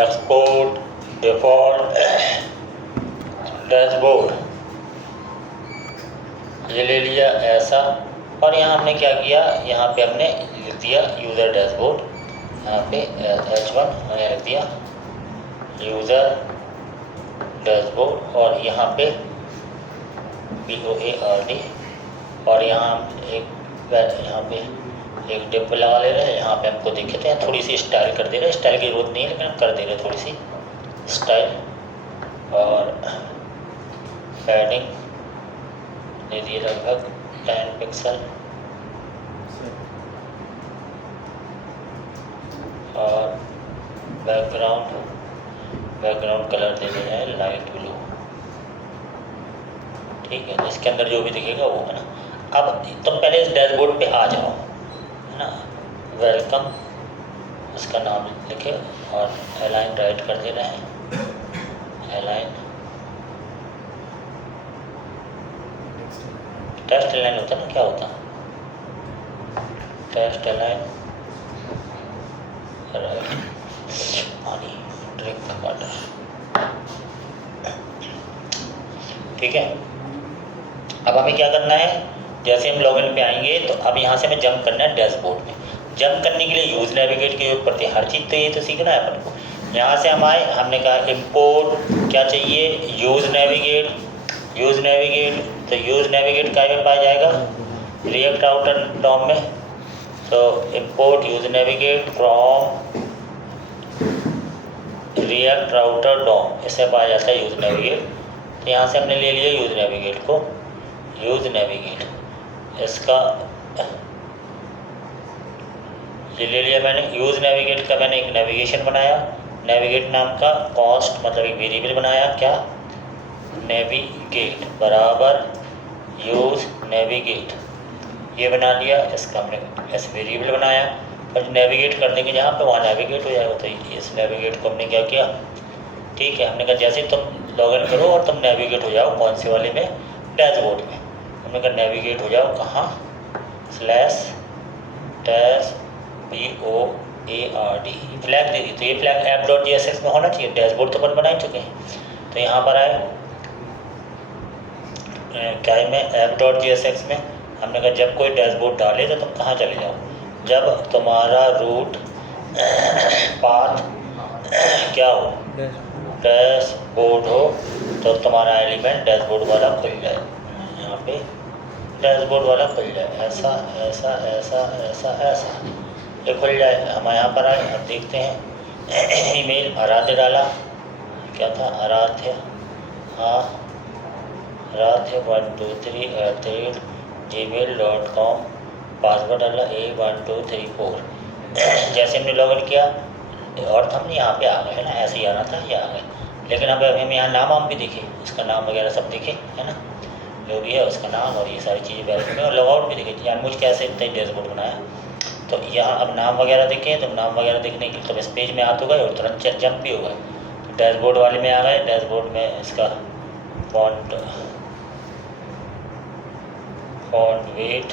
Export default dashboard, ये ले लिया ऐसा। और यहाँ हमने क्या किया, यहाँ पे हमने लिख दिया यूज़र डैशबोर्ड, यहाँ पे H1 मैंने लिख दिया यूज़र डैशबोर्ड, और यहाँ पे BOARD, और यहाँ पे एक डिप लगा ले रहे हैं। यहाँ पे हमको देखते हैं थोड़ी सी स्टाइल कर दे रहे हैं, स्टाइल की जरूरत नहीं है लेकिन हम कर दे रहे हैं थोड़ी सी स्टाइल, और पैडिंग दे दिए लगभग 10 पिक्सल, और बैकग्राउंड कलर दे रहे हैं लाइट ब्लू। ठीक है, इसके अंदर जो भी दिखेगा वो है ना। अब तुम पहले इस डैशबोर्ड पे आ जाओ, है ना। वेलकम इसका नाम लिखे और अलाइन राइट कर दे रहे हैं, अलाइन टेस्ट अलाइन होता है ना, क्या होता है टेस्ट अलाइन राइट, पानी ड्रिंक का वाटर। ठीक है, अब हमें क्या करना है, जैसे हम लॉगिन पे आएंगे तो अब यहाँ से हमें जंप करना है डैशबोर्ड में। जंप करने के लिए यूज़ नेविगेट के ऊपर पड़ती है, हर चीज़ तो ये तो सीखना है अपन को। यहाँ से हम आए, हमने कहा इंपोर्ट क्या चाहिए, यूज़ नेविगेट, तो यूज़ नेविगेट का में पाया जाएगा रिएक्ट राउटर डॉम में। तो import use navigate from React Router DOM, इससे पाया जाता है यूज़ नेविगेट। तो यहाँ से हमने ले लिया यूज़ नेविगेट को, यूज़ नेविगेट इसका ये ले लिया मैंने। यूज़ नेविगेट का मैंने एक नेविगेशन बनाया, नेविगेट नाम का कॉस्ट मतलब एक वेरिएबल बनाया, क्या नेविगेट बराबर यूज़ नेविगेट, ये बना लिया। इसका हमने ऐसे वेरिएबल बनाया, और नेविगेट कर देंगे जहाँ पे वहाँ नेविगेट हो जाएगा। तो इस नेविगेट को हमने क्या किया, ठीक है, हमने कहा जैसे तुम लॉगिन करो और तुम नेविगेट हो जाओ कौन से वाले में, डैशबोर्ड में। हमने कहा नेविगेट हो जाओ कहाँ, स्लैश डैश BOARD फ्लैग दे दी। तो ये फ्लैग app.jsx में होना चाहिए, डैशबोर्ड तो अपन बना ही चुके हैं। तो यहाँ पर आए क्या है में app.jsx में हमने कहा जब कोई डैशबोर्ड डाले तो तुम कहाँ चले जाओ, जब तुम्हारा रूट पाथ क्या हो, डैशबोर्ड हो, तो तुम्हारा एलिमेंट डैशबोर्ड वाला खुल जाए। यहाँ पे डैशबोर्ड वाला खुल जाए, ऐसा ऐसा ऐसा ऐसा ऐसा ये खुल जाए। हम यहाँ पर आए, अब देखते हैं ईमेल आराध्य डाला, क्या था आराध्य, हाँ आराध्य 123@gmail.com, पासवर्ड डाला 11234। जैसे हमने लॉगिन किया और हमने यहाँ पे आ गए, है ना, ऐसे ही आना था, ये आ गए। लेकिन अब हमें यहाँ नाम भी दिखे, इसका नाम वगैरह सब दिखे, है ना, जो भी है उसका नाम और ये सारी चीज़ें वैलिड में, और लॉगआउट भी दिखे, जानबूझ कैसे इतना डैशबोर्ड बनाया। तो यहाँ अब नाम वगैरह दिखे, तो नाम वगैरह दिखने के तो इस पेज में आ तो गए और तुरंत जंप भी हो गए। तो डैशबोर्ड वाले में आ गए, डैशबोर्ड में इसका फॉन्ट वेट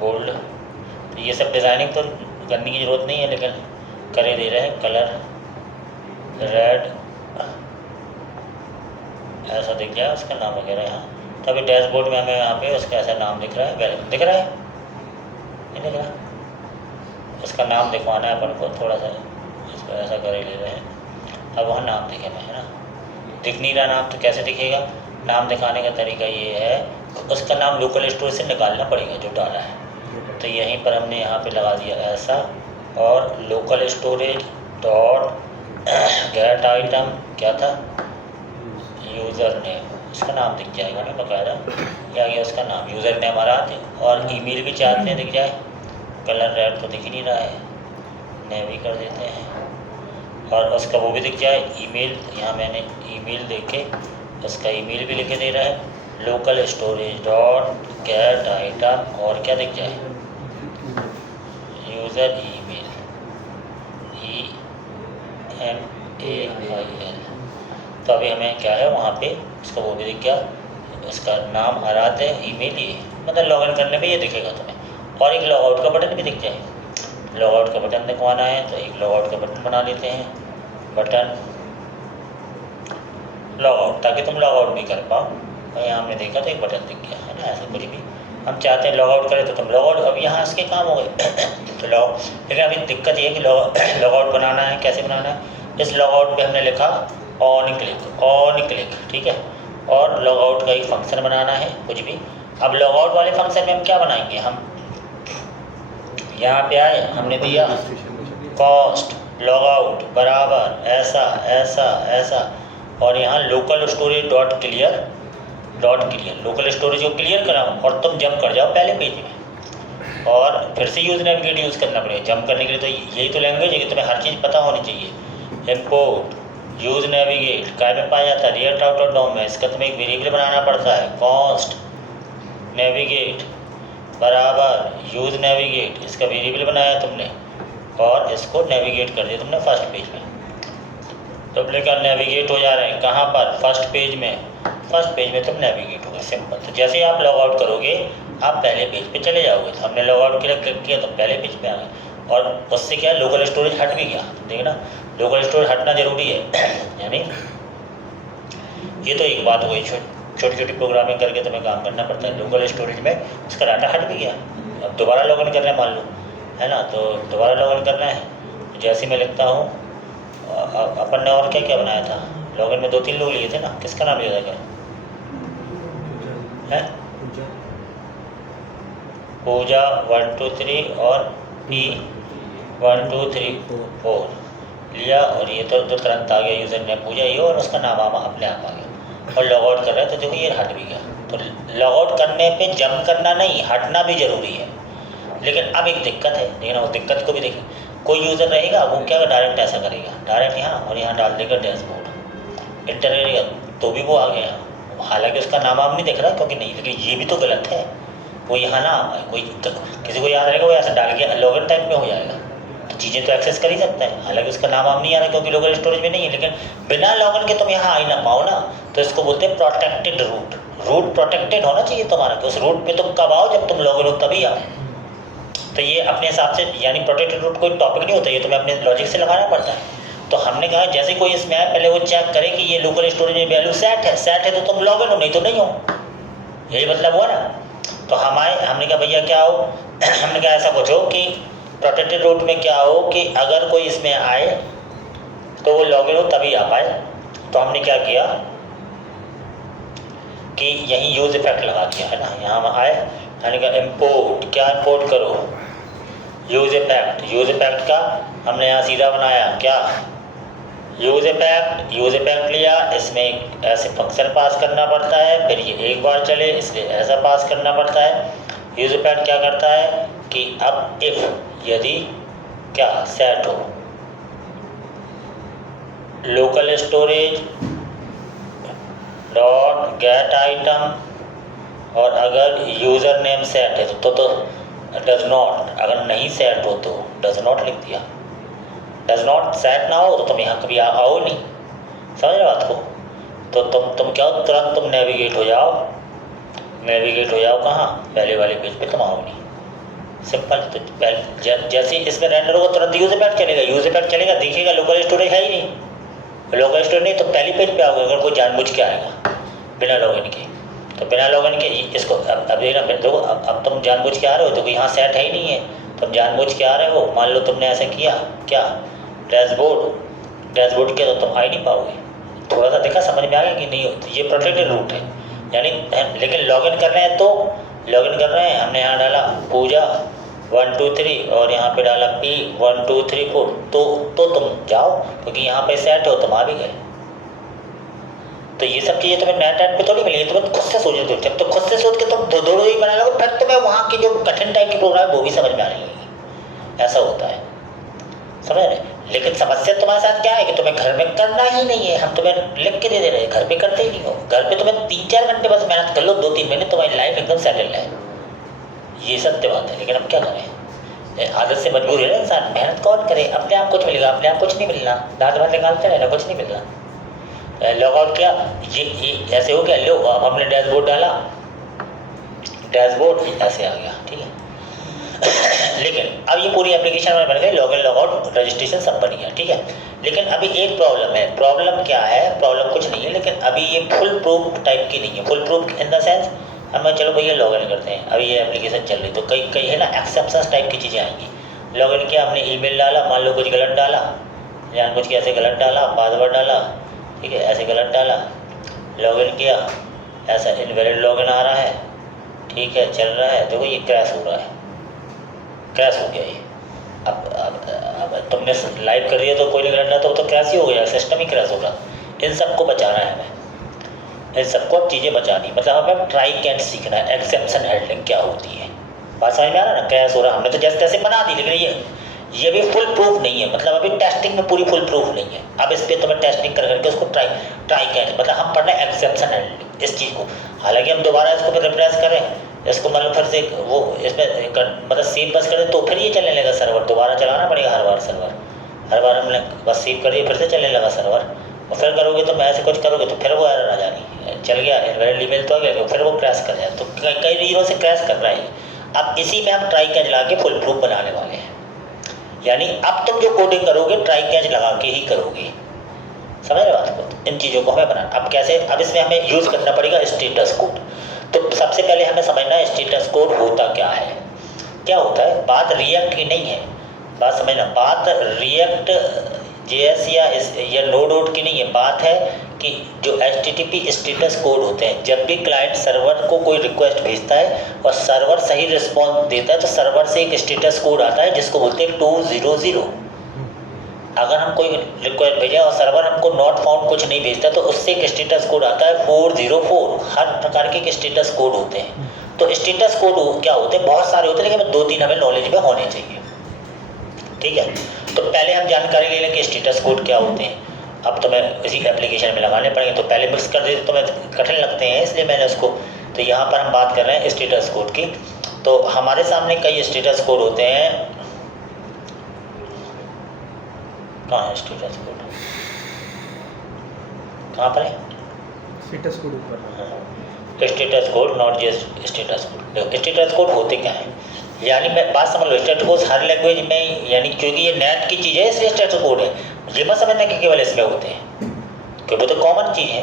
बोल्ड, तो ये सब डिज़ाइनिंग तो करने की ज़रूरत नहीं है लेकिन करे दे रहे हैं। कलर रेड ऐसा दिख जाए उसका नाम वगैरह यहाँ। तो अभी डैशबोर्ड में हमें यहाँ पे उसका ऐसा नाम दिख रहा है, दिख रहा है नहीं दिख रहा, उसका नाम दिखवाना है अपन को, थोड़ा सा इसको ऐसा करे ले रहे हैं। अब वहाँ नाम दिखे में, है ना, दिख नहीं रहा नाम, तो कैसे दिखेगा। नाम दिखाने का तरीका ये है, उसका नाम लोकल स्टोर से निकालना पड़ेगा जो डाला है। तो यहीं पर हमने यहाँ पे लगा दिया ऐसा, और local storage dot gate item क्या था, यूज़र नेम, उसका नाम दिख जाएगा ना बकायदा, क्या गया उसका नाम, यूज़र नेम आ रहा है। और ईमेल भी चाहते हैं दिख जाए, कलर रेड तो दिख ही नहीं रहा है, नेवी कर देते हैं, और उसका वो भी दिख जाए ईमेल। यहाँ मैंने ईमेल देके उसका ईमेल भी लिखे दे रहा है, local storage dot gate item, और क्या दिख जाए, यूज़र ईमेल EMAIL। तो अभी हमें क्या है वहाँ पे उसका वो भी दिख गया, उसका नाम आराध्य है, ईमेल ये, मतलब लॉगिन करने पे ये दिखेगा तुम्हें। और एक लॉगआउट का बटन भी दिख जाए, लॉगआउट का बटन दिखवाना है तो एक लॉगआउट का बटन बना लेते हैं, बटन लॉग आउट, ताकि तुम लॉग आउट भी कर पाओ। और यहाँ हमने देखा तो एक बटन दिख गया है ना, ऐसे कुछ भी हम चाहते हैं लॉग आउट करें तो तुम लॉग आउट, अब यहाँ इसके काम हो गए तो लॉग। लेकिन अभी दिक्कत ये है कि लॉग आउट बनाना है, कैसे बनाना है। इस लॉग आउट पे हमने लिखा ऑन क्लिक, ठीक है। और लॉग आउट का एक फंक्शन बनाना है कुछ भी। अब लॉग आउट वाले फंक्शन में हम क्या बनाएंगे, हम यहाँ पे आए, हमने दिया कॉस्ट लॉग आउट बराबर ऐसा ऐसा ऐसा, और यहाँ local storage dot clear, local storage को क्लियर कराऊँ और तुम जंप कर जाओ पहले पेज में। और फिर से यूज़ नेविगेट यूज़ करना पड़ेगा जंप करने के लिए। तो यही तो लैंग्वेज है कि तुम्हें हर चीज़ पता होनी चाहिए। इम्पोर्ट यूज़ नेविगेट काय में पाया जाता है, रियल आउट डाउन में। इसका तुम्हें एक वेरिएबल बनाना पड़ता है, कॉस्ट नेविगेट बराबर यूज़ नेविगेट, इसका वेरिएबल बनाया तुमने और इसको नेविगेट कर दिया तुमने फर्स्ट पेज में। तो अपने क्या नेविगेट हो जा रहे हैं कहाँ पर, फर्स्ट पेज में तुम नेविगेट हो गए, सिंपल। तो जैसे ही आप लॉग आउट करोगे आप पहले पेज पे चले जाओगे। तो हमने लॉग आउट के लिए क्लिक किया तो पहले पेज पे आ गए। और उससे क्या लोकल स्टोरेज हट भी गया, देखना लोकल स्टोरेज हटना ज़रूरी है यानी ये तो एक बात हो गई, छोटी छोटी प्रोग्रामिंग करके तुम्हें काम करना पड़ता है। लोकल स्टोरेज में उसका डाटा हट भी गया, अब दोबारा लॉगिन करना है मान लो, है ना, तो दोबारा लॉगिन करना है। तो जैसे मैं लिखता हूँ, अपन ने और क्या क्या बनाया था लॉगिन में, 2-3 लोग लिए थे ना, किसका नाम लिया था क्या है, पूजा 1 2 3 और P 1 2 3 4 लिया। और ये तो तुरंत आ गया यूज़र ने पूजा ये, और उसका नाम अपने आप आ गया। और लॉग आउट कर रहे हैं तो देखो ये हट भी गया। तो लॉग आउट करने पे जंप करना नहीं, हटना भी ज़रूरी है। लेकिन अब एक दिक्कत है, लेकिन उस दिक्कत को भी देखें। कोई यूज़र रहेगा वो क्या डायरेक्ट ऐसा करेगा, डायरेक्ट यहाँ और यहाँ डाल देगा डैशबोर्ड इंटर एरिया, तो भी वो आ गया। हालांकि उसका नाम आप नहीं दिख रहा क्योंकि नहीं, लेकिन ये भी तो गलत है, वो यहाँ ना कोई किसी को याद रहेगा वो ऐसा डाल के लॉगिन टाइप में हो जाएगा, तो चीज़ें तो एक्सेस कर ही सकता है। हालांकि उसका नाम आप नहीं आ रहा क्योंकि लोकल स्टोरेज में नहीं है, लेकिन बिना लॉगिन के तुम यहाँ आ ही ना पाओ ना, तो इसको बोलते हैं प्रोटेक्टेड रूट प्रोटेक्टेड होना चाहिए तुम्हारा, कि उस रूट पे तुम कब आओ, जब तुम लॉगिन हो तभी आओ। तो ये अपने हिसाब से यानी प्रोटेक्टेड रूट कोई टॉपिक नहीं होता, ये तुम्हें अपने लॉजिक से लगाना पड़ता है। तो हमने कहा जैसे कोई इसमें आए पहले वो चेक करे कि ये लोकल स्टोरेज में वैल्यू सेट है तो तुम लॉगिन हो, नहीं तो नहीं हो, यही मतलब हुआ ना। तो हमने कहा भैया क्या हो हमने कहा ऐसा कुछ हो कि प्रोटेक्टेड रूट में क्या हो कि अगर कोई इसमें आए तो वो लॉगिन हो तभी आ पाए। तो हमने क्या किया कि यहीं यूज़ इफेक्ट लगा दिया है ना, यहाँ हम आए, हमने कहा इम्पोर्ट, क्या इम्पोर्ट करो, यूज़ इफेक्ट का हमने यहाँ सीधा बनाया क्या, यूज़ इफेक्ट लिया, इसमें ऐसे फंक्शन पास करना पड़ता है, फिर ये एक बार चले इसलिए ऐसा पास करना पड़ता है। यूज़ इफेक्ट क्या करता है कि अब इफ़ यदि क्या सेट हो local storage dot gate item, और अगर यूज़र नेम सेट है तो डज नॉट, अगर नहीं सेट हो तो डज नॉट लिख दिया। डज नॉट सेट ना हो तो तुम यहाँ कभी आओ नहीं, समझ रहे बात को। तो तुम क्या हो, तुरंत तुम नेविगेट हो जाओ कहाँ, पहले वाले पेज पे तुम आओ नहीं, सिंपल। तो जैसे इसमें रेंडर होगा तुरंत यूज़ इफेक्ट चलेगा, देखिएगा लोकल स्टोरेज है ही नहीं, लोकल स्टोरेज नहीं तो पहली पेज पे आओगे अगर कोई जानबूझ के आएगा बिना लॉगिन के। तो बिना लॉगिन के इसको अब देखना, फिर देखो अब तुम जानबूझ के आ रहे हो तो यहाँ सेट है ही नहीं है, तुम जानबूझ के आ रहे हो, मान लो तुमने ऐसा किया क्या डैशबोर्ड किया तो तुम आ ही नहीं पाओगे। थोड़ा सा देखा, समझ में आ गया कि नहीं, तो ये प्रोटेक्टेड रूट है यानी। लेकिन लॉगिन कर रहे हैं हमने यहाँ डाला पूजा 1 2 3 और यहाँ पे डाला P 1 2 3 4, तो तुम जाओ क्योंकि यहाँ पे सेट हो, तुम आ भी गए। तो ये सब चीज़ें तुम्हें नेट पे थोड़ी मिलेगी, तुम्हें खुद से सोचने दो। जब तो खुद से सोच के तुम दो ही बना लोगे फिर तुम्हें वहाँ की जो कठिन टाइप की प्रोग्राम है वो भी समझ में आने लगेगी, ऐसा होता है, समझ रहे। लेकिन समस्या तुम्हारे साथ क्या है कि तुम्हें घर में करना ही नहीं है, हम तुम्हें लिख के दे रहे हैं, घर पे करते ही नहीं हो। घर पे तुम्हें 3-4 घंटे बस मेहनत कर लो, 2-3 महीने तुम्हारी लाइफ एकदम सेटल है, ये सत्य बात है। लेकिन अब क्या करें, आदत से मजबूर है ना इंसान, मेहनत कौन करे, अपने आप कुछ मिलेगा, अपने आप कुछ नहीं मिलना, दांत भर निकालते रहना, कुछ नहीं मिलना। लॉग आउट किया, ये ऐसे हो गया, लो अब हमने डैशबोर्ड डाला, डैशबोर्ड ऐसे आ गया, ठीक है। लेकिन अब ये पूरी एप्लीकेशन हमारी बन गई, log in log out registration सब बन गया, ठीक है। लेकिन अभी एक प्रॉब्लम है। प्रॉब्लम क्या है? प्रॉब्लम कुछ नहीं है, लेकिन अभी ये फुल प्रूफ टाइप की नहीं है। Full proof in the sense हमें चलो भैया लॉग इन करते हैं, अभी ये एप्लीकेशन चल रही, तो कई कई है ना एक्सेप्शंस टाइप की चीज़ें आएंगी। लॉग इन किया, हमने ईमेल डाला, मान लो कुछ गलत डाला, जानबूझ के ऐसे गलत डाला, पासवर्ड डाला, ठीक है, ऐसे गलत डाला, लॉग इन किया, ऐसा इनवैलिड लॉग इन आ रहा है, ठीक है, चल रहा है, देखो ये क्रैश हो रहा है, क्रैश हो गया ये। अब तुमने लाइव कर दिया तो कोई नहीं करना, तो क्रैश ही हो गया, सिस्टम ही क्रैश होगा। इन सबको बचाना है हमें, इन सबको अब चीज़ें बचानी, मतलब हमें ट्राई कैंट सीखना है, एक्सेप्शन हैंडलिंग क्या होती है। बात समझ में आ रहा है ना? क्रैश हो रहा, हमने तो जैसे तैसे बना दी, लेकिन ये भी फुल प्रूफ नहीं है, मतलब अभी टेस्टिंग में पूरी फुल प्रूफ नहीं है। अब इस पर तुम्हें टेस्टिंग कर करके उसको ट्राई कैंट, मतलब हम पढ़ रहे हैं एक्सेप्शन हैंडलिंग इस चीज़ को। हालांकि हम दोबारा इसको फिर रिप्लेस करें, इसको मतलब फिर से वो इसमें मतलब सेव बस करें तो फिर ये चलने लगा सर्वर, दोबारा चलाना पड़ेगा हर बार सर्वर, हर बार हमने बस सेव कर दिया फिर से चलने लगा सर्वर, और फिर करोगे तो मैं ऐसे कुछ करोगे तो फिर वो एरर आ जानी, चल गया इनवैलिड ईमेल तो आ गया, तो फिर वो क्रैश कर जाए, तो कई रीजनों से क्रैश कर रहा है। अब इसी में हम ट्राई कैच लगा के फुल प्रूफ बनाने वाले हैं, यानी अब तुम जो कोडिंग करोगे ट्राई कैच लगा के ही करोगे, समझ रहे बात को? इन चीज़ों को हमें बनाना। अब कैसे? अब इसमें हमें यूज़ करना पड़ेगा स्टेटस कोड। तो सबसे पहले हमें समझना है स्टेटस कोड होता क्या है। क्या होता है? बात रिएक्ट की नहीं है, बात समझना, बात रिएक्ट जेएस या नोड की नहीं है। बात है कि जो HTTP स्टेटस कोड होते हैं, जब भी क्लाइंट सर्वर को कोई रिक्वेस्ट भेजता है और सर्वर सही रिस्पॉन्स देता है तो सर्वर से एक स्टेटस कोड आता है जिसको बोलते हैं 200। अगर हम कोई रिक्वेस्ट भेजें और सर्वर हमको नॉट फाउंड कुछ नहीं भेजता तो उससे एक स्टेटस कोड आता है 404। हर प्रकार के स्टेटस कोड होते हैं। तो स्टेटस कोड क्या होते हैं? बहुत सारे होते हैं, लेकिन 2-3 हमें नॉलेज में होने चाहिए, ठीक है। तो पहले हम जानकारी ले लें कि स्टेटस कोड क्या होते हैं। अब तो मैं इसी एप्लीकेशन में लगाने पड़ेंगे, तो पहले मिक्स कर देते तो मैं कठिन लगते हैं, इसलिए मैंने उसको, तो यहाँ पर हम बात कर रहे हैं स्टेटस कोड की। तो हमारे सामने कई स्टेटस कोड होते हैं। कहाँ है स्टेटस कोड? कहाँ पर है स्टेटस कोड? ऊपर status code, not just status code. Status code होते क्या है? यानी मैं बात समझ लो, स्टेटस कोड हर लैंग्वेज में, यानी क्योंकि ये नेट की चीज़ है इसलिए स्टेटस कोड है, ये मत समझना कि केवल इसमें होते हैं, क्योंकि तो कॉमन चीज़ है।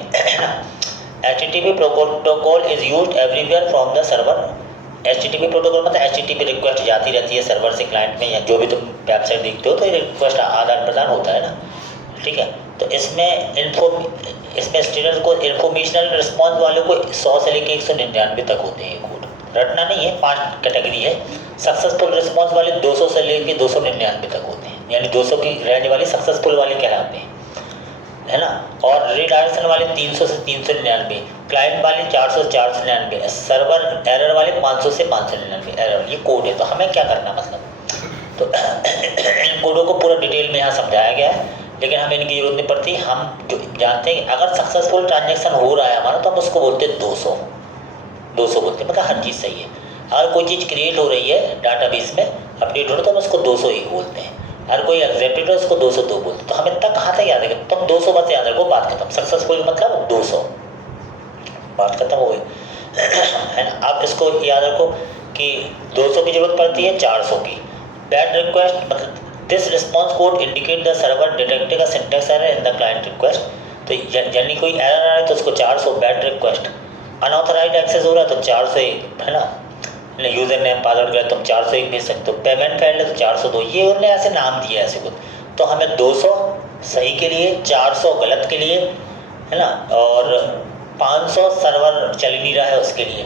HTTP protocol is used everywhere from the server. HTTP protocol मतलब HTTP रिक्वेस्ट जाती रहती है सर्वर से क्लाइंट में, या जो भी तुम वेबसाइट देखते हो तो ये रिक्वेस्ट आदान प्रदान होता है ना, ठीक है। तो इसमें स्टेटस को इन्फॉर्मेशनल रिस्पॉन्स वाले को 100 से लेकर 199 तक होते हैं कोड, रटना नहीं है, 5 कैटेगरी है। सक्सेसफुल रिस्पॉन्स वाले 200 से लेकर 299 तक होते हैं, यानी 200 की रेंज वाली सक्सेसफुल वाले कहलाते हैं, है ना। और रीडायरेक्शन वाले 300 से 399, क्लाइंट वाले 400 से 499, सर्वर एरर वाले 500 से 599 एरर। ये कोड है। तो हमें क्या करना, मतलब तो इन कोडों को पूरा डिटेल में यहाँ समझाया गया है, लेकिन हमें इनकी जरूरत नहीं पड़ती। हम जो जानते हैं अगर सक्सेसफुल ट्रांजेक्शन हो रहा है हमारा तो हम उसको बोलते हैं 200 बोलते हैं, मतलब हर चीज़ सही है। अगर कोई चीज़ क्रिएट हो रही है डाटाबेस में, अपडेट हो रहा है, तो हम उसको 201 बोलते हैं। अगर कोई एग्जेक्टेड है उसको 202 बोलते हैं। तो हमें तक कहाँ तक याद है? तुम 200 बस याद रखो, बात खत्म। सक्सेसफुल मतलब 200, बात खत्म हो गई, है ना। अब इसको याद रखो कि 200 की जरूरत पड़ती है 400 की। बैड रिक्वेस्ट मतलब this response code indicate the server detecting a syntax error in the client request. तो यानी कोई एरर आ रहा है तो उसको 400 बैड रिक्वेस्ट। अनऑथराइज्ड एक्सेस हो रहा है तो 401, है ना। यूज़र नेम पासवर्ड गलत तुम 401 भेज सकते हो। पेमेंट फेल्ड है तो 402। ये उन्होंने ऐसे नाम दिए ऐसे कुछ। तो हमें 200 सही के लिए, 400 गलत के लिए, है ना, और 500 सर्वर चल नहीं रहा है उसके लिए।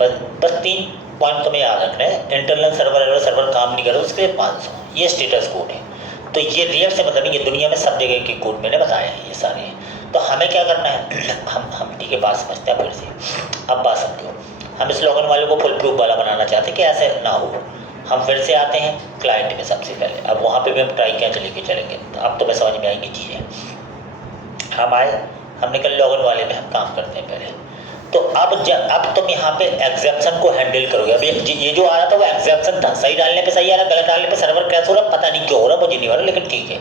बस 3 पॉइंट तुम्हें याद रखना है। इंटरनल सर्वर काम नहीं कर रहा उसके लिए 500। ये स्टेटस कोड है। तो ये रियल से मतलब नहीं, ये दुनिया में सब जगह के कोड मैंने बताए हैं ये सारे। तो हमें क्या करना है, हम ठीक है बात समझते हैं फिर से। अब बात समझो, हम इस लॉगिन वाले को फुल प्रूफ वाला बनाना चाहते हैं कि ऐसे ना हो। हम फिर से आते हैं क्लाइंट में सबसे पहले। अब वहाँ पे भी हम ट्राई कैच लेके चलेंगे, तो अब तो मैं समझ में आएंगी चीज़ें। हम आए, हमने कल लॉगिन वाले में हम काम करते हैं पहले। तो अब तुम यहाँ पे एग्जेप्शन को हैंडल करोगे। अब ये जो आ रहा था वो एग्जेप्शन था, सही डालने पे सही आ रहा, गलत डालने पे सर्वर क्रैश हो रहा, पता नहीं क्यों हो रहा, मुझे नहीं हो रहा, लेकिन ठीक है।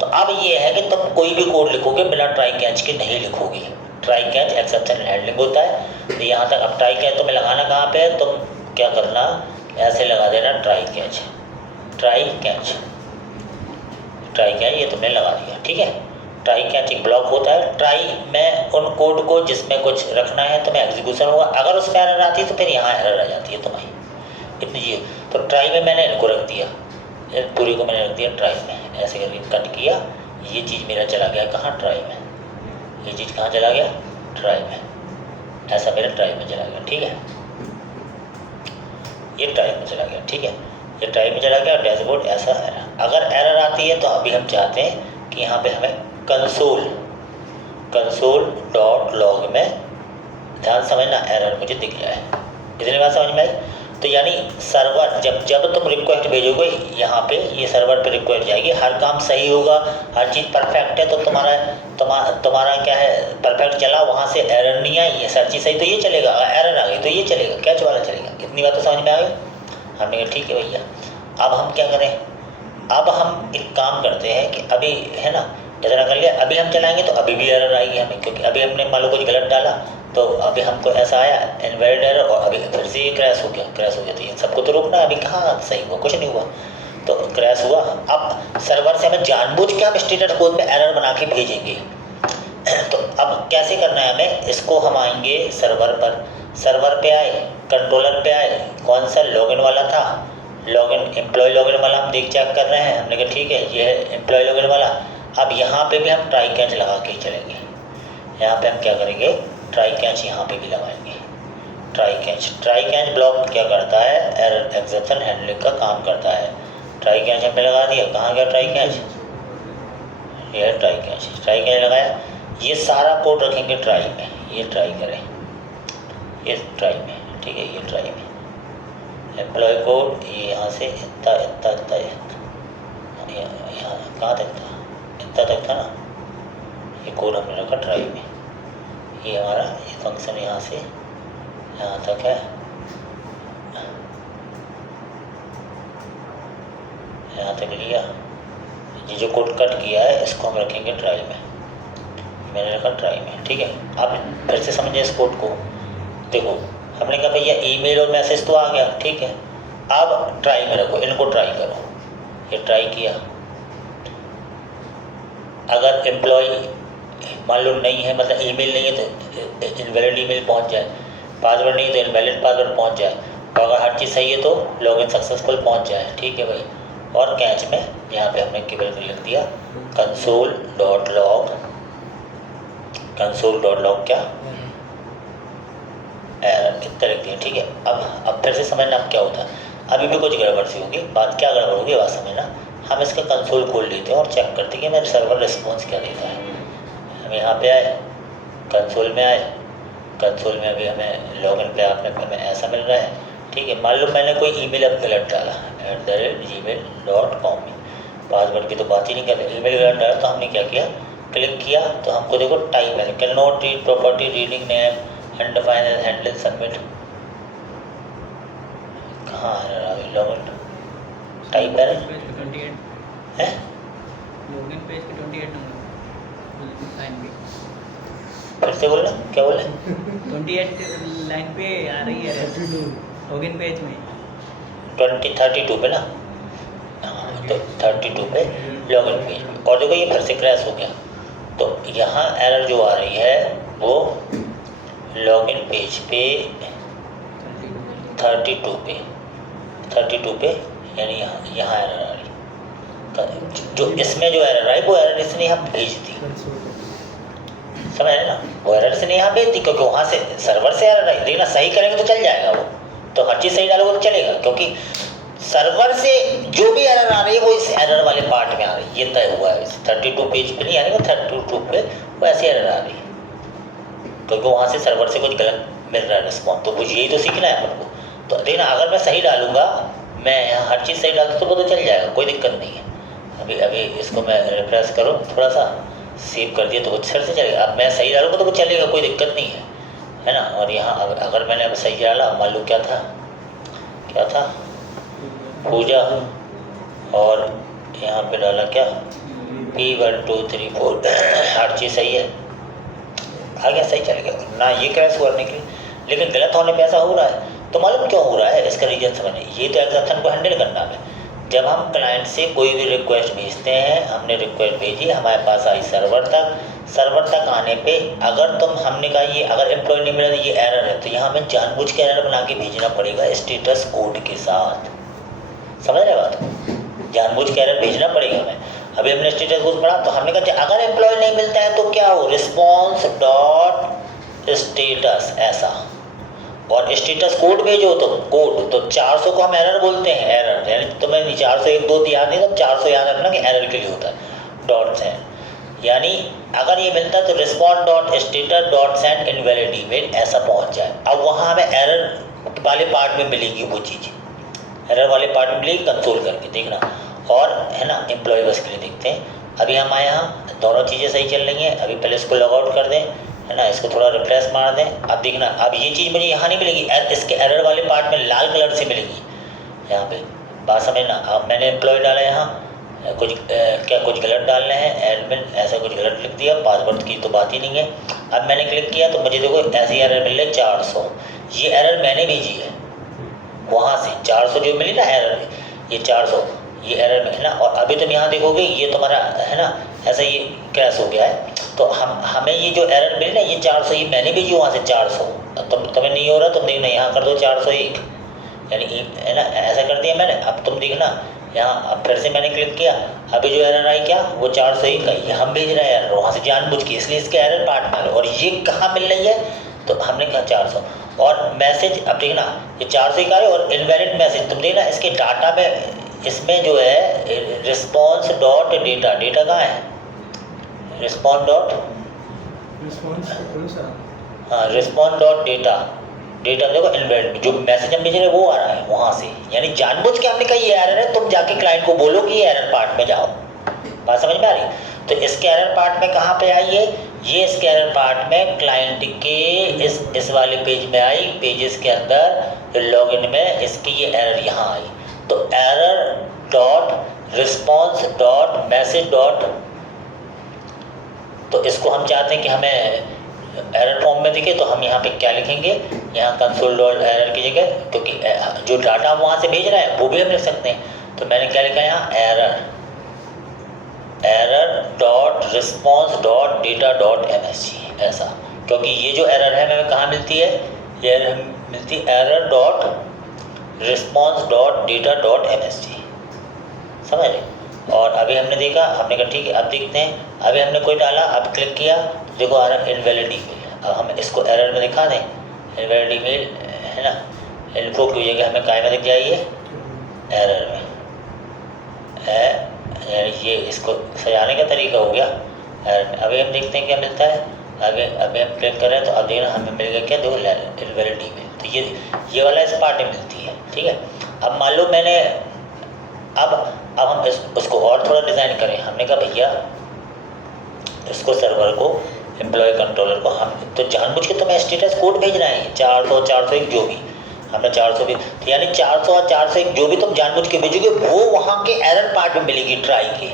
तो अब ये है कि तुम कोई भी कोड लिखोगे बिना ट्राई कैच के नहीं लिखोगे। ट्राई कैच एक्सेप्शन हैंडलिंग होता है। तो यहाँ तक अब ट्राई कैच तुम्हें लगाना कहाँ पे है, तुम क्या करना ऐसे लगा देना try catch, try catch, try catch ये तुमने लगा दिया, ठीक है। ट्राई कैच एक ब्लॉक होता है। ट्राई में उन कोड को जिसमें कुछ रखना है तुम्हें एग्जीक्यूशन होगा, अगर उसमें एरर आती है तो फिर यहाँ एरर आ जाती है तुम्हारी, इतनी चीज़। तो ट्राई में मैंने इनको रख दिया, पूरी को मैंने रख दिया ट्राई में, ऐसे करके कट किया, ये चीज़ मेरा चला गया कहाँ, ट्राई में, ये चीज़ कहाँ चला गया, ट्राई में, ऐसा मेरा ट्राई में चला गया, ठीक है, ये ट्राई में चला गया, ठीक है, ये ट्राई में चला गया। डैशबोर्ड ऐसा है। अगर एरर आती है तो अभी हम चाहते हैं कि यहाँ पे हमें कंसोल डॉट लॉग में, ध्यान समझना, एरर मुझे दिख जाए, इतनी बात समझ में आई। तो यानी सर्वर जब तुम रिक्वेस्ट भेजोगे यहाँ पे, ये सर्वर पे रिक्वेस्ट जाएगी, हर काम सही होगा, हर चीज़ परफेक्ट है, तो तुम्हारा क्या है, परफेक्ट चला, वहाँ से एरर नहीं आई, ये हर चीज़ सही तो ये चलेगा, अगर एरर आ गई तो ये चलेगा, कैच वाला चलेगा। इतनी बात तो समझ में आ गई। हमने कहा ठीक है भैया, अब हम क्या करें, अब हम एक काम करते हैं कि अभी है ना, इतना कर लिया, अभी हम चलाएंगे तो अभी भी एरर आएगी हमें, क्योंकि अभी हमने मान लो कुछ गलत डाला, तो अभी हमको ऐसा आया इनवैलिड एरर, और अभी फिर से ये क्रैश हो गया, तो ये सबको तो रोकना है, अभी कहाँ सही हुआ, कुछ नहीं हुआ, तो क्रैश हुआ। अब सर्वर से हमें जानबूझ के हम स्टेटस कोड में एरर बना के भेजेंगे, तो अब कैसे करना है हमें, इसको हम आएंगे सर्वर पर, सर्वर पे आए, कंट्रोलर पे आए, कौन सा लॉगिन वाला था, लॉगिन एम्प्लॉय लॉगिन वाला हम देख चेक कर रहे हैं, हमने कहा ठीक है ये है एम्प्लॉय लॉगिन वाला। अब यहाँ पे भी हम ट्राई कैच लगा के चलेंगे, यहाँ पे हम क्या करेंगे, ट्राई कैच यहाँ पे भी लगाएंगे, ट्राई कैच ब्लॉक क्या करता है, एरर एक्सेप्शन हैंडलिंग का काम करता है। ट्राई कैच हमने लगा दिया, कहाँ गया ट्राई कैच, ये है ट्राई कैच लगाया, ये सारा कोड रखेंगे ट्राई में, ये ट्राई करें, ये ट्राई में, ठीक है, ये ट्राई में एम्प्लॉय कोड, ये यहाँ से इतना यहाँ कहाँ तक था, इतना तक था ना, ये कोड हमने रखा ट्राई में, ये हमारा ये फंक्शन यहाँ से यहाँ तक है, यहाँ तक लिया, ये जो कोड कट किया है इसको हम रखेंगे ट्राई में, मैंने रखा ट्राई में, ठीक है। अब फिर से समझिए इस कोड को, देखो हमने कहा भैया ईमेल और मैसेज तो आ गया, ठीक है, अब ट्राई में रखो, इनको ट्राई करो, ये ट्राई किया, अगर एम्प्लॉय मान लो नहीं है, मतलब ईमेल नहीं है तो इनवैलिड ईमेल पहुंच जाए, पासवर्ड नहीं है तो इनवैलिड पासवर्ड पहुंच जाए, और अगर हर चीज़ सही है तो लॉगिन सक्सेसफुल पहुंच जाए, ठीक है भाई। और कैच में यहाँ पे हमने केवल लिख दिया कंसोल डॉट लॉग क्या एरर, इतना लिख दिया, ठीक है। अब फिर से समझना अब क्या होता है, अभी भी कुछ गड़बड़ सी होगी, बात क्या गड़बड़ होगी बात समझना। हम इसका कंसोल खोल लेते हैं और चेक करते हैं कि मेरा सर्वर रिस्पॉन्स क्या देता है। हम यहाँ पे आए, कंसोल में आए, कंसोल में अभी हमें लॉगिन पे आपने हमें ऐसा मिल रहा है, ठीक है। मान लो मैंने कोई ईमेल अब गलत डाला @gmail.com में, पासवर्ड की तो बात ही नहीं कर रहे, ईमेल गलत डाला, तो हमने क्या किया, क्लिक किया तो हमको देखो टाइप है, can not read property reading name undefined as handle submit, कहाँ है लॉगिन टाइप है लॉगिन पेज के 28 नंबर लाइन पे, फिर से बोलना क्या बोले, 28 लाइन पे आ रही है लॉगिन पेज में, 32 पे ना, हाँ तो 32 पे लॉगिन पेज पे, और देखो ये फिर से क्रैश हो गया। तो यहाँ एरर जो आ रही है वो लॉगिन पेज पे 32 पे यानी यहाँ एरर आ रही, जो इसमें जो एरर आई वो एरर इसने यहाँ भेज दी, समझ रहे ना, वो एरर इसने यहाँ भेज दी, क्योंकि वहाँ से सर्वर से एरर आई, लेकिन सही करेंगे तो चल जाएगा वो, तो हर चीज़ सही डालोगे तो चलेगा, क्योंकि सर्वर से जो भी एरर आ रही है वो इस एरर वाले पार्ट में आ रही है, ये तय हुआ है। 32 पेज पे नहीं आ रही, वो 32 पे वो ऐसी एरर आ रही है, क्योंकि वहाँ से सर्वर से कुछ गलत मिल रहा है रिस्पॉन्स, तो मुझे यही तो सीखना है अपन को। तो देखना अगर मैं सही डालूंगा, मैं यहाँ हर चीज़ सही डालता तो वो तो चल जाएगा, कोई दिक्कत नहीं है। अभी इसको मैं रिफ्रेश करूँ, थोड़ा सा सेव कर दिया तो वो सर से चलेगा। अब मैं सही डालूंगा तो वो चलेगा, कोई दिक्कत नहीं है ना। और यहाँ अगर मैंने अब सही डाला, मान लो क्या था पूजा, और यहाँ पे डाला क्या P1 2 3 4 हर चीज़ सही है, आ गया, सही चल गया ना, ये क्रैश हुआ नहीं, लेकिन गलत होने पे ऐसा हो रहा है। तो मालूम क्यों हो रहा है, इसका रीजन समझिए। ये तो एग्जैप्शन को हैंडल करना है। जब हम क्लाइंट से कोई भी रिक्वेस्ट भेजते हैं, हमने रिक्वेस्ट भेजी, हमारे पास आई सर्वर तक आने पे अगर हमने कहा ये अगर एम्प्लॉय नहीं मिला तो ये एरर है, तो यहाँ हमें जानबूझ के एरर बना के भेजना पड़ेगा स्टेटस कोड के साथ। समझ रहे बात, जानबूझ के एरर भेजना पड़ेगा हमें। अभी हमने स्टेटस कोड पढ़ा, तो हमने कहा अगर एम्प्लॉय नहीं मिलता है तो क्या हो, रिस्पॉन्स डॉट स्टेटस ऐसा, और स्टेटस कोड भेजो तो कोड, तो 400 को हम एरर बोलते हैं। एरर यानी तुम्हें 401 2 याद नहीं, तो 400 याद रखना कि एरर के लिए होता है। डॉट सेंड यानी अगर ये मिलता है तो respond dot status dot send invalid email ऐसा पहुंच जाए। अब वहाँ हमें एरर वाले पार्ट में मिलेगी वो चीज़, एरर वाले पार्ट में मिलेगी कंसोल करके देखना, और है ना एम्प्लॉय बस के लिए देखते हैं। अभी हमारे यहाँ दोनों चीज़ें सही चल रही हैं। अभी पहले इसको लॉगआउट कर दें, है ना, इसको थोड़ा रिफ्रेश मार दें। अब देखना, अब ये चीज़ मुझे यहाँ नहीं मिलेगी, इसके एरर वाले पार्ट में लाल कलर से मिलेगी यहाँ पे, बात समझना। अब मैंने एम्प्लॉय डाला यहाँ, कुछ कुछ गलत डालने हैं, एडमिन ऐसा कुछ गलत लिख दिया, पासवर्ड की तो बात ही नहीं है। अब मैंने क्लिक किया तो मुझे देखो ऐसी एरर मिल रही 400, ये एरर मैंने भेजी है वहाँ से, 400 जो मिली ना एरर, ये 400 ये एरर में है ना। और अभी तुम यहाँ देखोगे ये तुम्हारा है ना ऐसा ये क्रैश हो गया है, तो हमें ये जो एरर मिली ना ये 400 ये मैंने भेजी वहाँ से 400, तुम्हें नहीं हो रहा, तुम देखना यहाँ कर दो 401, यानी है ना ऐसा कर दिया मैंने। अब तुम देखना यहाँ, अब फिर से मैंने क्लिक किया, अभी जो एरर आई क्या वो 401 का, ये हम भेज रहे हैं एरर वहाँ से जानबूझ के, इसलिए इसके एरर पार्ट में। और ये कहाँ मिल रही है, तो हमने कहा 400, और मैसेज अब देखना ये 400 का है, और इनवैलिड मैसेज तुम देखना इसके डाटा में, इसमें जो है रिस्पॉन्स डॉट डेटा, डेटा कहाँ है, रिस्पॉन्स डॉट हाँ रिस्पॉन्स डॉट डेटा, डेटा देखो इनवैलिड, जो मैसेज हम भेज रहे हैं वो आ रहा है वहाँ से, यानी जानबूझ के हमने कहा ये एरर है, तुम जाके क्लाइंट को बोलो कि ये एरर पार्ट में जाओ। बात समझ में आ रही? तो इसके एरर पार्ट में कहाँ पे आई है, ये इसके एरर पार्ट में क्लाइंट के इस वाले पेज में आई, पेजेस के अंदर लॉगिन में इसकी ये एरर यहाँ आई। तो error dot response dot message dot, तो इसको हम चाहते हैं कि हमें एरर फॉर्म में दिखे, तो हम यहाँ पे क्या लिखेंगे, यहाँ कंसोल डॉट एरर की जगह, क्योंकि जो डाटा हम वहाँ से भेज रहे हैं वो भी हम लिख सकते हैं। तो मैंने क्या लिखा है यहाँ, error dot response dot data dot MSG ऐसा, क्योंकि ये जो एरर है हमें कहाँ मिलती है, ये एरर मिलती है error dot response dot data dot MSG, समझ रहे। और अभी हमने देखा, हमने कहा ठीक है, अब देखते हैं। अभी हमने कोई डाला, अब क्लिक किया, देखो आ रहा इनवैलिड ईमेल। अब हम इसको एरर में दिखा दें, इनवैलिड ईमेल है ना, इन्फो की जगह हमें काय में दिख जाइए, एरर में है, ये इसको सजाने का तरीका हो गया एरर में। अभी हम देखते हैं क्या मिलता है आगे। अभी हम क्लिक कर रहे हैं तो अब देखना हमें मिल गया क्या, देखो इनवैलिड ईमेल, तो ये वाला इस पार्ट में मिलती है, ठीक है। अब मान लो मैंने अब हम उसको और थोड़ा डिज़ाइन करें। हमने कहा भैया इसको सर्वर को, एम्प्लॉय कंट्रोलर को, हम तो जानबूझ के तुम्हें स्टेटस कोड भेज रहे हैं 400 401 जो भी, हमने 400 भी, तो यानी 400 और 401 जो भी तुम जानबूझ के भेजोगे वो वहाँ के एरर पार्ट में मिलेगी, ट्राई के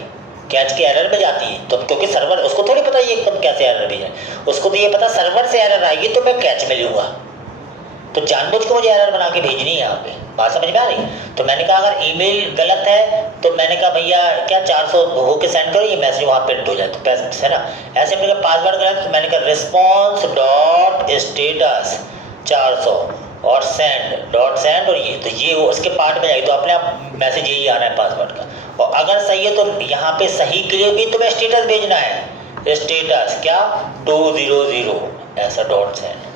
कैच के एरर में जाती है। तो क्योंकि सर्वर उसको थोड़ी पता ये तुम कैसे एरर भेजें, उसको तो ये पता सर्वर से एरर आएगी तो मैं कैच में लूँगा, तो जानबूझ के मुझे एरर बना के भेजनी है यहाँ पे। बात समझ में आ रही? तो मैंने कहा अगर ईमेल गलत है तो मैंने कहा भैया क्या 400 होके सेंड करो, ये मैसेज वहाँ प्रिंट हो जाए, तो पैसे है ना। ऐसे मैंने कहा पासवर्ड गलत, तो मैंने कहा रिस्पॉन्स डॉट स्टेटस 400 और सेंड डॉट सेंड, और ये तो ये उसके पार्ट में जाएगी, तो अपने आप मैसेज यही आ रहा है पासवर्ड का। और अगर सही है तो यहाँ पे सही के लिए भी तुम्हें स्टेटस भेजना है, स्टेटस क्या 200 ऐसा डॉट सेंड।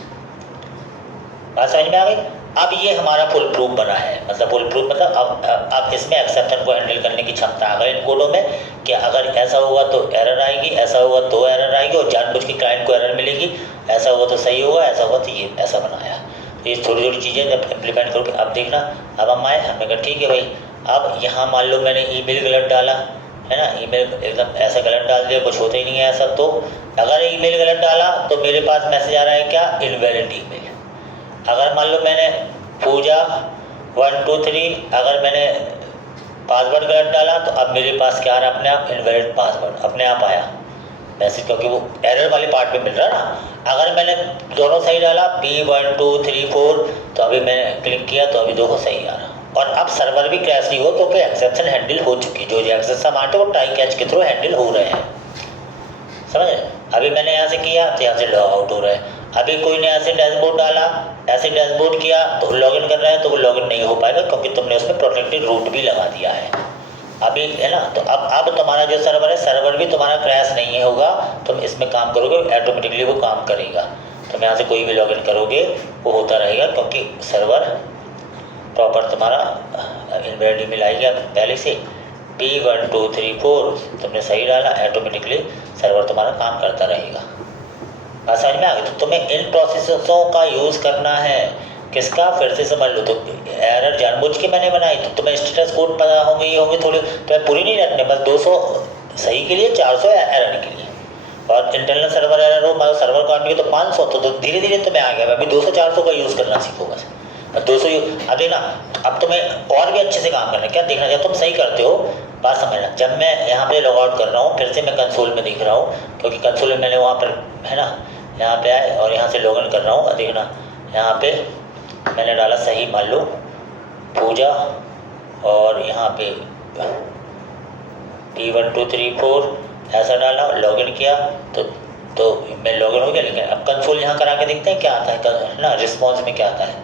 बात समझ में आ गई? अब ये हमारा फुल प्रूफ बना है, मतलब फुल प्रूफ मतलब अब इसमें एक्सेप्शन को हैंडल करने की क्षमता आ गई इन कोडों में, कि अगर ऐसा होगा तो एरर आएगी, ऐसा होगा तो एरर आएगी, और जानबूझ के क्लाइंट को एरर मिलेगी, ऐसा होगा तो सही होगा, ऐसा होगा तो ये ऐसा बनाया। तो ये थोड़ी थोड़ी चीज़ें जब इम्प्लीमेंट करोगे, अब देखना। अब हम आए, हमने कहा ठीक है भाई, अब यहाँ मान लो मैंने ईमेल गलत डाला है ना, ईमेल एकदम ऐसा गलत डाल दिया, कुछ होता ही नहीं है ऐसा। तो अगर ईमेल गलत डाला तो मेरे पास मैसेज आ रहा है क्या, इनवैलिड ईमेल। अगर मान लो मैंने पूजा 1 2 3, अगर मैंने पासवर्ड गलत डाला तो अब मेरे पास क्या आ रहा है, अपने आप इनवैलिड पासवर्ड अपने आप आया मैसेज, क्योंकि वो एरर वाले पार्ट में मिल रहा है ना। अगर मैंने दोनों सही डाला P1 2 3 4 तो अभी मैंने क्लिक किया तो अभी देखो सही आ रहा, और अब सर्वर भी क्रैश नहीं हो क्योंकि एक्सेप्शन हैंडल हो चुकी, जो एक्सेप्शन आते वो ट्राई कैच के थ्रू हैंडल हो रहे हैं, समझ रहे? अभी मैंने यहाँ से किया तो यहाँ से लॉग आउट हो रहा है। अभी कोई ने ऐसे डैशबोर्ड डाला, ऐसे डैशबोर्ड किया तो लॉगिन कर रहा है, तो वो लॉगिन नहीं हो पाएगा क्योंकि तुमने उसमें प्रोटेक्टेड रूट भी लगा दिया है अभी, है ना? तो अब तुम्हारा जो सर्वर है, सर्वर भी तुम्हारा क्रैश नहीं होगा, तुम इसमें काम करोगे ऑटोमेटिकली वो काम करेगा। तुम यहाँ से कोई भी लॉगिन करोगे वो होता रहेगा क्योंकि सर्वर प्रॉपर तुम्हारा इनवैलिड ईमेल आएगी पहले से P1234 तुमने सही डाला, ऑटोमेटिकली सर्वर तुम्हारा काम करता रहेगा। बात समझ में आ गई? तो तुम्हें इन प्रोसेसों का यूज़ करना है, किसका? फिर से समझ लो, तो एरर जानबूझ के मैंने बनाई, तो तुम्हें स्टेटस कोड पता होंगे, ये होंगे थोड़ी, तुम्हें पूरी नहीं रखने, बस 200 सही के लिए, 400 एरर के लिए, और इंटरनल सर्वर एरर हो, मतलब सर्वर काउंट की तो 500, तो धीरे धीरे तुम्हें आ गया। अभी 200-400 का यूज़ करना सीखो बस, 200 अब देखना, अब तुम्हें और भी अच्छे से काम करना है। क्या देखना, जब तुम सही करते हो, बात समझना, जब मैं यहाँ पे लॉग आउट कर रहा हूँ, फिर से मैं कंसोल में दिख रहा हूँ, क्योंकि कंसोल में मैंने वहाँ पर, है ना, यहाँ पे आए और यहाँ से लॉगिन कर रहा हूँ, देखना यहाँ पे मैंने डाला सही, मान लो पूजा, और यहाँ पे P1234 ऐसा डाला, लॉगिन किया तो मैं लॉगिन हो गया। लेकिन अब कंसोल यहाँ करा के देखते हैं क्या आता है ना, रिस्पॉन्स में क्या आता है।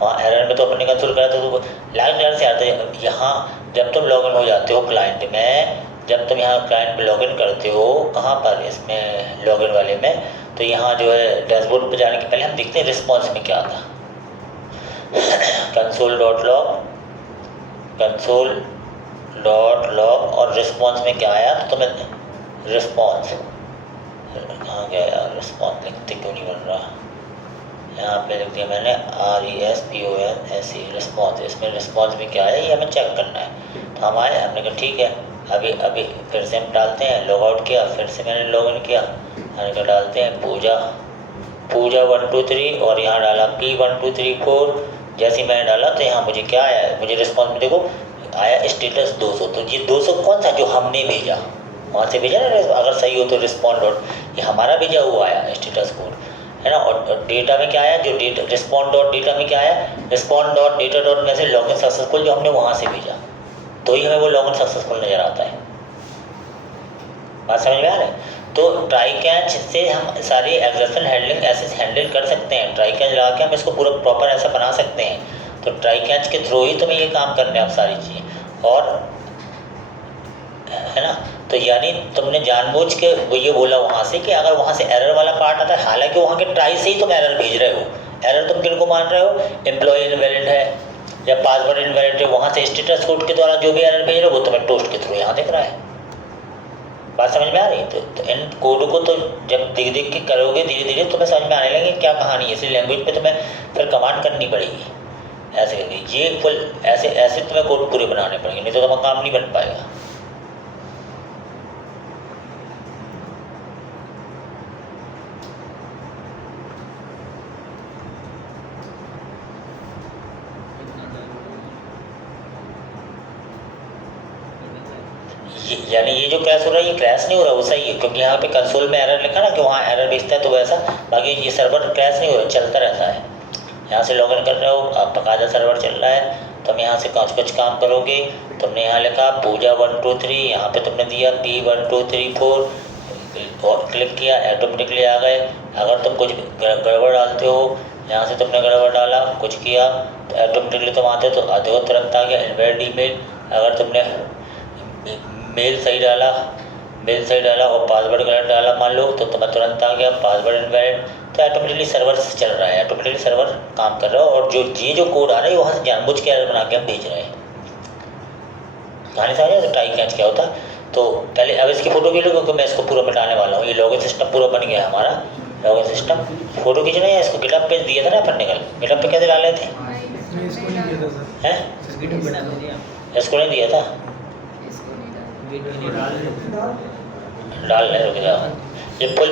वहाँ एरर में तो अपने कंसोल करा तो लाइट एरर से आता है। यहाँ जब तुम लॉगिन हो जाते हो क्लाइंट में, जब तुम यहाँ क्लाइंट में लॉगिन करते हो, कहाँ पर, इसमें लॉगिन वाले में, तो यहाँ जो है डैशबोर्ड पर जाने के पहले हम देखते हैं रिस्पॉन्स में क्या आता। console.log और रिस्पॉन्स में क्या आया, तो तुम्हें रिस्पॉन्स कहाँ गया यार, रिस्पॉन्स लिखते क्यों नहीं बन रहा, यहाँ पे लिख दिया मैंने RESPONS रिस्पॉन्स। इसमें रिस्पॉन्स में क्या है ये हमें चेक करना है, तो हम आए, हमने कहा ठीक है, अभी फिर से हम डालते हैं, लॉग आउट किया, फिर से मैंने लॉगिन किया, हमने कहा डालते हैं पूजा 123 और यहाँ डाला P1234। जैसे मैंने डाला तो यहाँ मुझे क्या आया, मुझे रिस्पॉन्स में देखो आया स्टेटस 200। तो ये 200 कौन सा, जो हमने भेजा, वहाँ से भेजा ना, अगर सही हो तो रिस्पॉन्ड डॉट, ये हमारा भेजा हुआ आया स्टेटस कोड, है ना। और डेटा में क्या आया, जो डेटा रिस्पॉन्ड डॉट डेटा में क्या आया, respond dot data dot message login successful, जो हमने वहाँ से भेजा, तो ही हमें वो लॉगिन सक्सेसफुल नज़र आता है। बात समझ में आ रहा है? तो ट्राई कैच से हम सारी एग्रेशन हैंडलिंग ऐसे हैंडल कर सकते हैं, ट्राई कैच लगा के हम इसको पूरा प्रॉपर ऐसा बना सकते हैं। तो ट्राई कैच के थ्रू ही तुम्हें ये काम करने हैं अब सारी चीज़ें, और है ना। तो यानी तुमने जानबूझ के वो ये बोला वहाँ से कि अगर वहाँ से एरर वाला पार्ट आता है, हालांकि वहाँ के ट्राई से ही तुम एरर भेज रहे हो, एरर तुम किन को मान रहे हो, एम्प्लॉय इनवैलिड है या पासवर्ड इनवैलिड है, वहाँ से स्टेटस कोड के द्वारा जो भी एरर भेज रहे हो वो तुम्हें टोस्ट के थ्रू यहाँ दिख रहा है। बात समझ में आ रही है? तो इन कोड को तो जब देख देख के करोगे, धीरे धीरे तुम्हें समझ में आने लगेंगे क्या कहानी है। इसलिए लैंग्वेज पे तुम्हें फिर कमांड करनी पड़ेगी, ऐसे करके ये फुल ऐसे तुम्हें कोड पूरे बनाने पड़ेंगे, नहीं तो तुम्हारा काम नहीं बन पाएगा। यानी ये जो क्रैश हो रहा है, ये क्रैश नहीं हो रहा, वो सही है, क्योंकि यहाँ पे कंसोल में एरर लिखा ना कि वहाँ एरर भेजता है, तो वैसा बाकी ये सर्वर क्रैश नहीं हो रहा, चलता रहता है। यहाँ से लॉगिन कर रहे हो, अब बकायदा सर्वर चल रहा है, तुम यहाँ से कुछ काम करोगे, तुमने यहाँ लिखा पूजा 123, यहाँ पे तुमने दिया P1234 और क्लिक किया, ऑटोमेटिकली आ गए। अगर तुम कुछ गड़बड़ डालते हो, यहाँ से तुमने गड़बड़ डाला, कुछ किया, तो ऑटोमेटिकली तुम आते तो आधे वो तुरंत आ गया इनवैलिड ईमेल। अगर तुमने मेल सही डाला और पासवर्ड गलत डाला मान लो, तो तुम्हें तुरंत आ गया पासवर्ड इनवैलिड। तो ऑटोमेटिकली सर्वर चल रहा है, ऑटोमेटिकली सर्वर काम कर रहा है, और जो कोड आ रहा है वहाँ से जानबूझ के एरर बना के हम भेज रहे हैं। कहानी समझ रहे हो? तो ट्राई कैच क्या होता है, तो पहले अब इसकी फ़ोटो भी लो, क्योंकि मैं इसको पूरा मिटाने वाला हूँ। ये लॉगिन सिस्टम पूरा बन गया हमारा, लॉगिन सिस्टम। फ़ोटो खींचना है, इसको गिटहब पे दिया था ना अपन ने कल, गिटहब पे कैसे डाले थे? इसको नहीं दिया था सर, हैं? इसको नहीं दिया था, डाल रहे, रुक जाओ। ये फुल